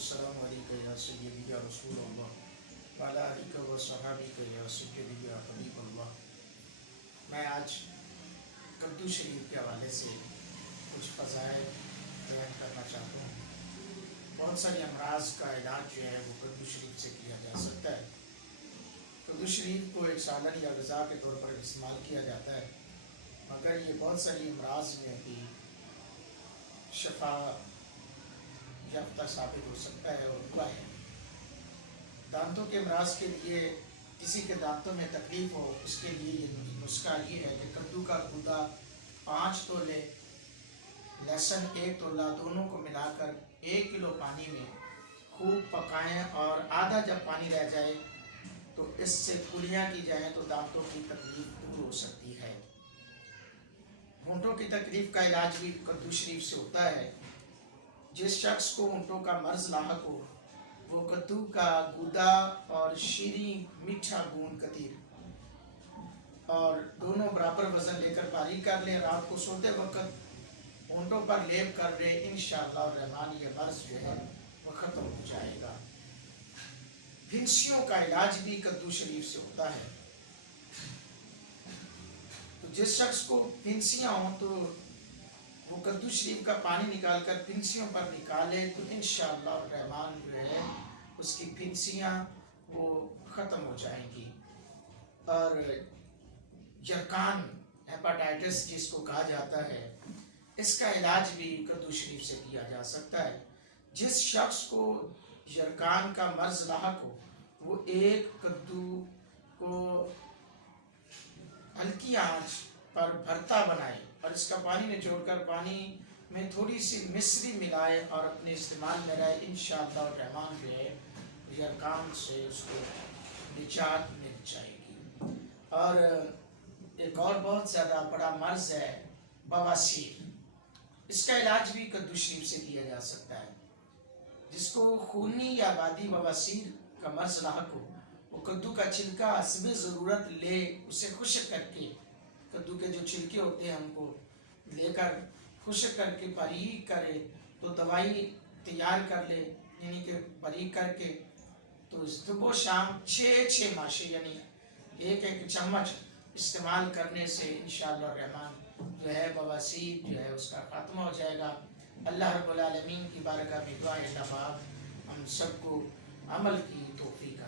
अस्सलाम वालेकुम या सय्यदी या रसूल अल्लाह वाला आलिका व सहाबिका या सय्यदी या हबीब अल्लाह। मैं आज कद्दू शरीफ के हवाले से कुछ फ़ज़ाइल बयान करना चाहता हूँ। बहुत सारे अमराज का इलाज जो है वो कद्दू शरीफ से किया जा सकता है। कद्दू शरीफ को एक सालन या ग़िज़ा के तौर पर इस्तेमाल किया जाता है, मगर ये बहुत सारी अमराज में भी शफा याफ्ता साबित हो सकता है और हुआ है। दांतों के अमराज के लिए, किसी के दांतों में तकलीफ़ हो, उसके लिए ये नुस्खा ये है कि कद्दू का गूदा 5 तोले, लहसुन 1 तोला, दोनों को मिलाकर 1 किलो पानी में खूब पकाएं और आधा जब पानी रह जाए तो इससे कुलियाँ की जाएं तो दांतों की तकलीफ़ दूर हो सकती है। होंठों की तकलीफ़ का इलाज भी कद्दू शरीफ से होता है। जिस शख्स को होंठों का मर्ज लाहक हो वो कद्दू का गूदा और शीरी मीठा गूंद कतीर और दोनों बराबर वजन लेकर बारीक कर ले, रात को सोते वक्त होंठों पर लेप कर ले, इंशाअल्लाह रहमान ये मर्ज जो है वो ख़त्म हो जाएगा। फिंसियों का इलाज भी कद्दू शरीफ से होता है। तो जिस शख्स को फिंसियाँ हों तो वो कद्दू शरीफ का पानी निकाल कर फिंसियों पर निकाले तो इंशाअल्लाह रहमान जो है उसकी फिंसियाँ वो ख़त्म हो जाएंगी। और यरकान हेपाटाइटिस जिसको कहा जाता है, इसका इलाज भी कद्दू शरीफ से किया जा सकता है। जिस शख्स को यरकान का मर्ज लाहक हो वो एक कद्दू को हल्की आंच पर भरता बनाए और इसका पानी निचोड़कर पानी में थोड़ी सी मिश्री मिलाए और अपने इस्तेमाल में रहे, इंशाअल्लाह रहमान जो है यरकान से उसको निजात मिल जाएगी। और एक और बहुत ज़्यादा बड़ा मर्ज है बवासीर। इसका इलाज भी कद्दू शरीफ से किया जा सकता है। जिसको खूनी या बादी बवासीर का मर्ज लाहक हो वो कद्दू का छिलका हस्बे ज़रूरत ले, उसे खुश्क करके, कद्दू के जो छिलके होते हैं उनको लेकर खुश्क करके बारीक करे तो दवाई तैयार कर ले, यानी कि बारीक करके तो सुबह शाम 6 माशे यानी 1 चम्मच इस्तेमाल करने से इंशाअल्लाह रहमान जो है बवासीर जो है उसका खात्मा हो जाएगा। अल्लाह रब्बुल आलमीन की बारगाह में दुआ है, हम सबको अमल की तौफीक